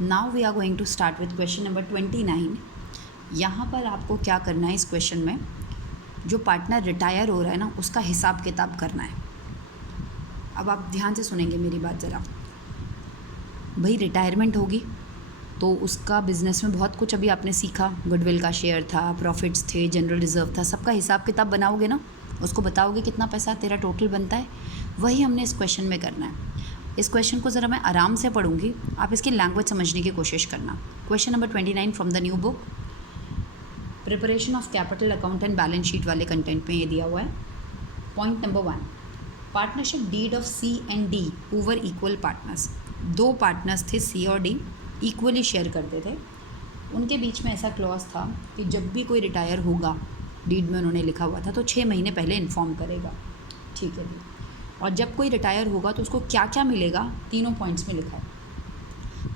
Now we are going to start with question number 29। यहाँ पर आपको क्या करना है, इस क्वेश्चन में जो पार्टनर रिटायर हो रहा है ना, उसका हिसाब किताब करना है। अब आप ध्यान से सुनेंगे मेरी बात ज़रा। भाई रिटायरमेंट होगी तो उसका बिज़नेस में बहुत कुछ अभी आपने सीखा, गुडविल का शेयर था, प्रॉफिट्स थे, जनरल रिजर्व था, सबका हिसाब किताब बनाओगे ना, उसको बताओगे कितना पैसा तेरा टोटल बनता है। वही हमने इस क्वेश्चन में करना है। इस क्वेश्चन को ज़रा मैं आराम से पढ़ूंगी, आप इसकी लैंग्वेज समझने की कोशिश करना। Question number 29 from the new book, preparation of capital account and balance sheet वाले कंटेंट में ये दिया हुआ है। Point number 1, partnership deed of C and D over equal partners. दो पार्टनर्स थे, सी और डी, इक्वली शेयर करते थे। उनके बीच में ऐसा क्लॉज था कि जब भी कोई रिटायर होगा, डीड में उन्होंने लिखा हुआ था, तो 6 महीने पहले इन्फॉर्म करेगा। ठीक है जी। और जब कोई रिटायर होगा तो उसको क्या क्या मिलेगा, तीनों पॉइंट्स में लिखा है।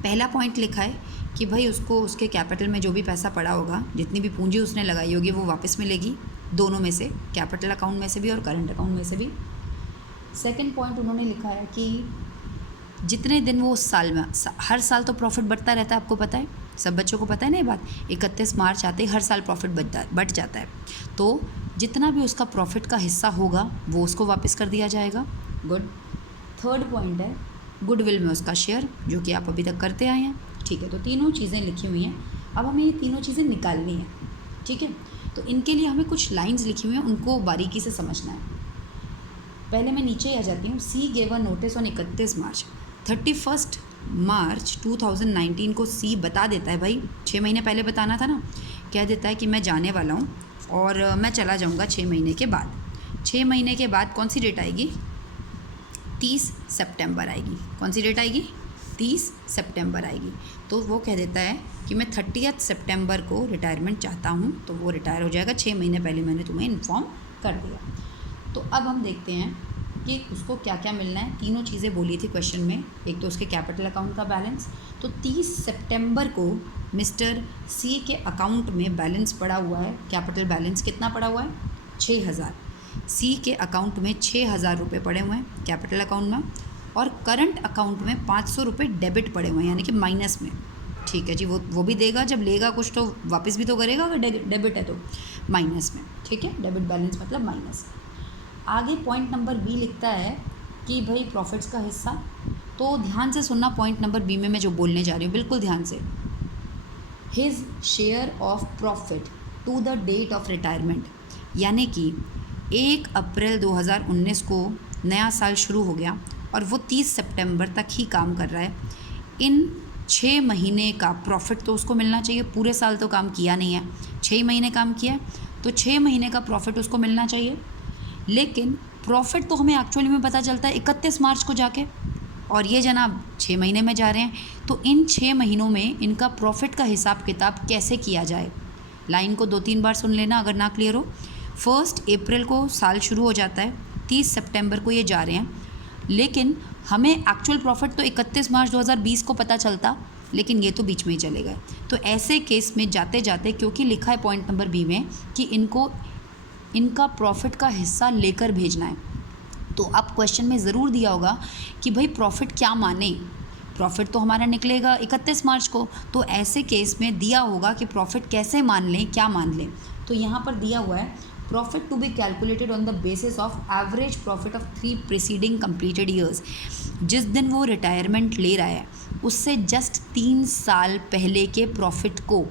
पहला पॉइंट लिखा है कि भाई उसको उसके कैपिटल में जो भी पैसा पड़ा होगा, जितनी भी पूंजी उसने लगाई होगी, वो वापस मिलेगी, दोनों में से, कैपिटल अकाउंट में से भी और करंट अकाउंट में से भी। सेकंड पॉइंट उन्होंने लिखा है कि जितने दिन वो उस साल में, हर साल तो प्रॉफिट बढ़ता रहता है, आपको पता है, सब बच्चों को पता है ना ये बात। 31 मार्च आते ही हर साल प्रॉफिट बढ़ जाता है, तो जितना भी उसका प्रॉफिट का हिस्सा होगा वो उसको वापस कर दिया जाएगा। गुड। थर्ड पॉइंट है गुडविल में उसका शेयर, जो कि आप अभी तक करते आए हैं। ठीक है, तो तीनों चीज़ें लिखी हुई हैं। अब हमें ये तीनों चीज़ें निकालनी है। ठीक है, तो इनके लिए हमें कुछ लाइंस लिखी हुई हैं, उनको बारीकी से समझना है। पहले मैं नीचे आ जाती हूँ। सी गेव अ नोटिस ऑन 31 मार्च। 31 मार्च 2019 को सी बता देता है, भाई 6 महीने पहले बताना था ना, कह देता है कि मैं जाने वाला हूँ और मैं चला जाऊँगा 6 महीने के बाद। 6 महीने के बाद कौन सी डेट आएगी, 30 सितंबर आएगी। कौन सी डेट आएगी, 30 सितंबर आएगी। तो वो कह देता है कि मैं 30 सितंबर को रिटायरमेंट चाहता हूँ, तो वो रिटायर हो जाएगा। 6 महीने पहले मैंने तुम्हें इन्फॉर्म कर दिया। तो अब हम देखते हैं कि उसको क्या क्या मिलना है। तीनों चीज़ें बोली थी क्वेश्चन में। एक तो उसके कैपिटल अकाउंट का बैलेंस, तो 30 सितंबर को मिस्टर सी के अकाउंट में बैलेंस पड़ा हुआ है। कैपिटल बैलेंस कितना पड़ा हुआ है, 6000। सी के अकाउंट में 6000 रुपये पड़े हुए हैं कैपिटल अकाउंट में, और करंट अकाउंट में 500 रुपये डेबिट पड़े हुए हैं, यानी कि माइनस में। ठीक है जी, वो भी देगा, जब लेगा कुछ तो वापस भी तो करेगा, अगर डेबिट है तो माइनस में। ठीक है, डेबिट बैलेंस मतलब माइनस। आगे पॉइंट नंबर बी लिखता है कि भाई प्रॉफिट्स का हिस्सा। तो ध्यान से सुनना, पॉइंट नंबर बी में मैं जो बोलने जा रही हूँ बिल्कुल ध्यान से। His share of profit to the date of retirement, यानी कि 1 अप्रैल 2019 को नया साल शुरू हो गया और वो 30 सितंबर तक ही काम कर रहा है। इन 6 महीने का प्रॉफिट तो उसको मिलना चाहिए, पूरे साल तो काम किया नहीं है, 6 महीने काम किया है, तो 6 महीने का प्रॉफिट उसको मिलना चाहिए। लेकिन प्रॉफिट तो हमें एक्चुअली में पता चलता है 31 मार्च को जाके, और ये जनाब 6 महीने में जा रहे हैं। तो इन 6 महीनों में इनका प्रॉफिट का हिसाब किताब कैसे किया जाए, लाइन को 2-3 बार सुन लेना अगर ना क्लियर हो। 1 अप्रैल को साल शुरू हो जाता है, 30 सितंबर को ये जा रहे हैं, लेकिन हमें एक्चुअल प्रॉफिट तो 31 मार्च 2020 को पता चलता, लेकिन ये तो बीच में ही चले गए। तो ऐसे केस में जाते जाते, क्योंकि लिखा है पॉइंट नंबर बी में कि इनको इनका प्रॉफिट का हिस्सा लेकर भेजना है, तो अब क्वेश्चन में ज़रूर दिया होगा कि भाई प्रॉफिट क्या माने। प्रॉफिट तो हमारा निकलेगा 31 मार्च को, तो ऐसे केस में दिया होगा कि प्रॉफिट कैसे मान लें, क्या मान लें। तो यहाँ पर दिया हुआ है profit to be calculated on the basis of average profit of 3 preceding completed years. जिस दिन वो रिटायरमेंट ले रहा है उससे जस्ट 3 साल पहले के प्रॉफिट को,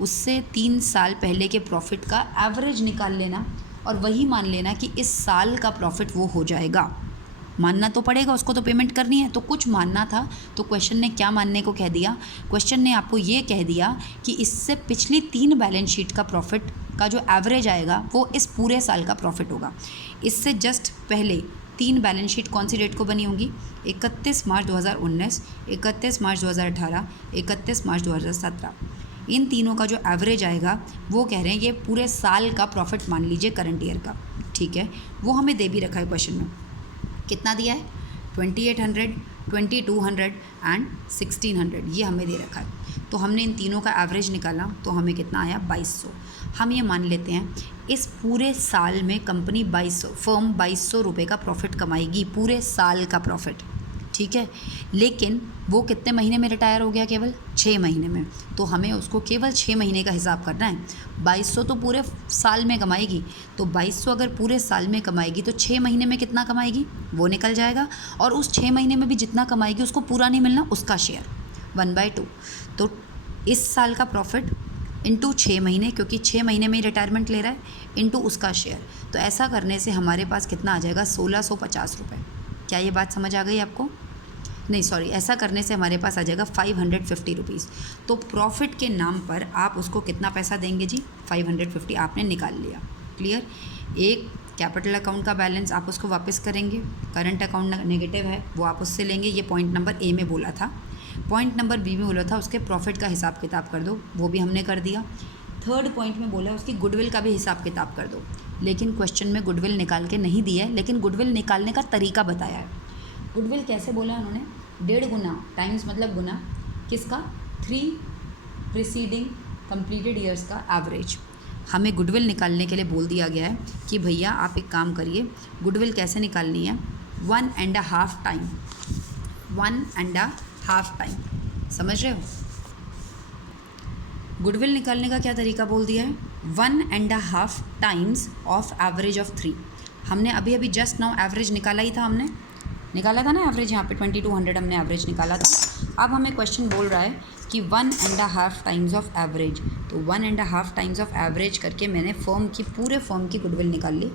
उससे 3 साल पहले के प्रॉफिट का एवरेज निकाल लेना और वही मान लेना कि इस साल का प्रॉफिट वो हो जाएगा। मानना तो पड़ेगा, उसको तो पेमेंट करनी है, तो कुछ मानना था। तो क्वेश्चन ने क्या मानने को कह दिया, क्वेश्चन ने आपको ये कह दिया कि इससे पिछली 3 बैलेंस शीट का प्रॉफिट का जो एवरेज आएगा वो इस पूरे साल का प्रॉफिट होगा। इससे जस्ट पहले 3 बैलेंस शीट कौन सी डेट को बनी होंगी, 31 मार्च 2019, 31 मार्च 2018, 31 मार्च 2017। इन तीनों का जो एवरेज आएगा वो कह रहे हैं ये पूरे साल का प्रॉफिट मान लीजिए, करंट ईयर का। ठीक है, वो हमें दे भी रखा है क्वेश्चन में। कितना दिया है, 2800, 2200 एंड 1600, ये हमें दे रखा है। तो हमने इन तीनों का एवरेज निकाला तो हमें कितना आया, 2200। हम ये मान लेते हैं इस पूरे साल में कंपनी 2200, फर्म 2200 रुपये का प्रॉफिट कमाएगी, पूरे साल का प्रॉफिट। ठीक है, लेकिन वो कितने महीने में रिटायर हो गया? केवल 6 महीने में। तो हमें उसको केवल 6 महीने का हिसाब करना है। 2200 तो पूरे साल में कमाएगी, तो 2200 अगर पूरे साल में कमाएगी तो 6 महीने में कितना कमाएगी वो निकल जाएगा, और उस 6 महीने में भी जितना कमाएगी उसको पूरा नहीं मिलना, उसका शेयर 1/2। तो इस साल का प्रॉफिट इंटू 6 महीने, क्योंकि 6 महीने में ही रिटायरमेंट ले रहा है, इंटू उसका शेयर। तो ऐसा करने से हमारे पास कितना आ जाएगा? 1650 रुपये। क्या ये बात समझ आ गई आपको? नहीं सॉरी, ऐसा करने से हमारे पास आ जाएगा 550 रुपीज़। तो प्रॉफिट के नाम पर आप उसको कितना पैसा देंगे जी? 550 आपने निकाल लिया। क्लियर? एक कैपिटल अकाउंट का बैलेंस आप उसको वापस करेंगे, करंट अकाउंट नेगेटिव है वो आप उससे लेंगे, ये पॉइंट नंबर ए में बोला था। पॉइंट नंबर बी में बोला था उसके प्रॉफिट का हिसाब किताब कर दो, वो भी हमने कर दिया। थर्ड पॉइंट में बोला उसकी गुडविल का भी हिसाब किताब कर दो, लेकिन क्वेश्चन में गुडविल निकाल के नहीं दिया है, लेकिन गुडविल निकालने का तरीका बताया है। गुडविल कैसे बोला उन्होंने? 1.5 गुना, टाइम्स मतलब गुना, किसका? 3 प्रीसीडिंग कंप्लीटेड ईयर्स का एवरेज। हमें गुडविल निकालने के लिए बोल दिया गया है कि भैया आप एक काम करिए, गुडविल कैसे निकालनी है? 1.5 टाइम, 1.5 टाइम, समझ रहे हो? गुडविल निकालने का क्या तरीका बोल दिया है? 1.5 टाइम्स ऑफ एवरेज ऑफ 3। हमने अभी अभी जस्ट नाउ एवरेज निकाला ही था, हमने निकाला था ना एवरेज, यहाँ पे 2200 हमने एवरेज निकाला था। अब हमें क्वेश्चन बोल रहा है कि 1.5 टाइम्स ऑफ एवरेज, तो 1.5 टाइम्स ऑफ एवरेज करके मैंने फर्म की, पूरे फर्म की गुडविल निकाल ली।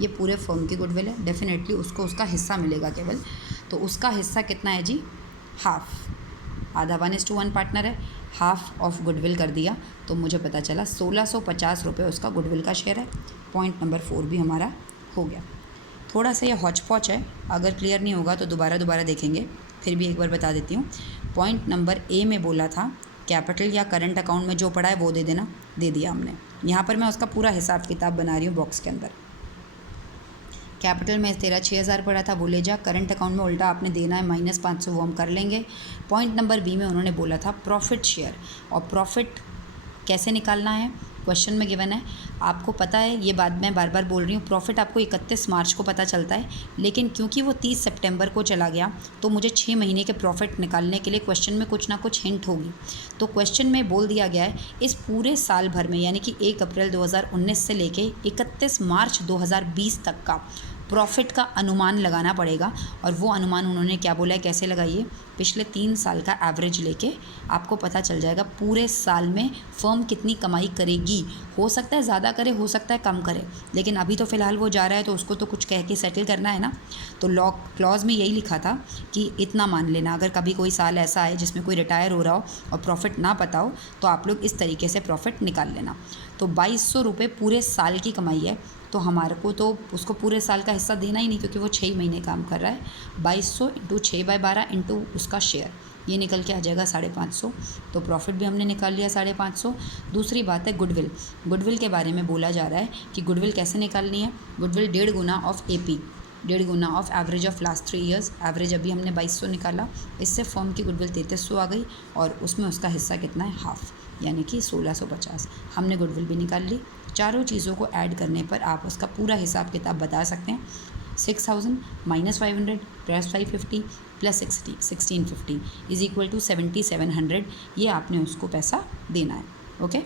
ये पूरे फर्म की गुडविल है, डेफिनेटली उसको उसका हिस्सा मिलेगा केवल। तो उसका हिस्सा कितना है जी? हाफ, आधा 1:1 पार्टनर है, हाफ ऑफ गुडविल कर दिया, तो मुझे पता चला 1650 रुपये उसका गुडविल का शेयर है। पॉइंट नंबर 4 भी हमारा हो गया। थोड़ा सा ये हौच पौच है, अगर क्लियर नहीं होगा तो दोबारा देखेंगे, फिर भी एक बार बता देती हूँ। पॉइंट नंबर ए में बोला था कैपिटल या करंट अकाउंट में जो पड़ा है वो दे देना, दे दिया हमने। यहाँ पर मैं उसका पूरा हिसाब किताब बना रही हूँ बॉक्स के अंदर। कैपिटल में तेरा 6000 पड़ा था, वो ले जा। करंट अकाउंट में उल्टा आपने देना है -500, वो हम कर लेंगे। पॉइंट नंबर बी में उन्होंने बोला था प्रॉफिट शेयर, और प्रॉफिट कैसे निकालना है क्वेश्चन में गिवन है। आपको पता है, ये बात मैं बार बार बोल रही हूँ, प्रॉफिट आपको 31 मार्च को पता चलता है, लेकिन क्योंकि वो 30 सितंबर को चला गया तो मुझे 6 महीने के प्रॉफिट निकालने के लिए क्वेश्चन में कुछ ना कुछ हिंट होगी। तो क्वेश्चन में बोल दिया गया है इस पूरे साल भर में, यानी कि 1 अप्रैल 2019 से लेके 31 मार्च 2020 तक का प्रॉफिट का अनुमान लगाना पड़ेगा। और वो अनुमान उन्होंने क्या बोला है, कैसे लगाइए? पिछले 3 साल का एवरेज लेके आपको पता चल जाएगा पूरे साल में फर्म कितनी कमाई करेगी। हो सकता है ज़्यादा करे, हो सकता है कम करे, लेकिन अभी तो फ़िलहाल वो जा रहा है तो उसको तो कुछ कह के सेटल करना है ना। तो लॉ क्लॉज में यही लिखा था कि इतना मान लेना, अगर कभी कोई साल ऐसा है जिसमें कोई रिटायर हो रहा हो और प्रॉफिट ना पता हो तो आप लोग इस तरीके से प्रॉफिट निकाल लेना। तो 2200 रुपये पूरे साल की कमाई है, तो हमारे को तो उसको पूरे साल का हिस्सा देना ही नहीं, क्योंकि वो 6 महीने काम कर रहा है। 2200 इंटू 6/12 इंटू उसका शेयर, ये निकल के आ जाएगा 550। तो प्रॉफिट भी हमने निकाल लिया 550। दूसरी बात है गुडविल। गुडविल के बारे में बोला जा रहा है कि गुडविल कैसे निकालनी है? Goodwill 1.5 Guna of AP, 1.5 Guna of average of last 3 years. Average अभी हमने 2200 निकाला, इससे फर्म की गुडविल 3300 आ गई, और उसमें उसका हिस्सा कितना है? हाफ, यानी कि 1650। हमने गुडविल भी निकाल ली। चारों चीज़ों को ऐड करने पर आप उसका पूरा हिसाब किताब बता सकते हैं। 6000 - 500 + 550 + 1650 इज इक्वल टू 7700। ये आपने उसको पैसा देना है। ओके।